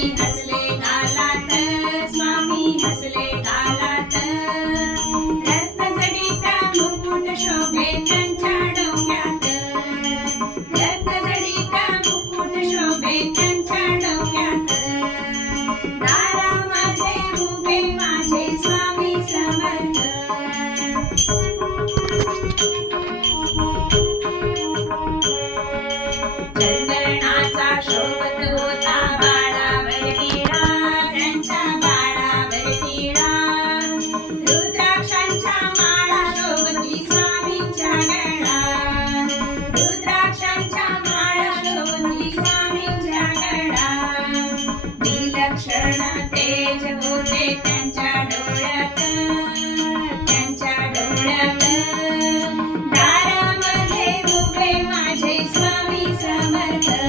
mean Samarth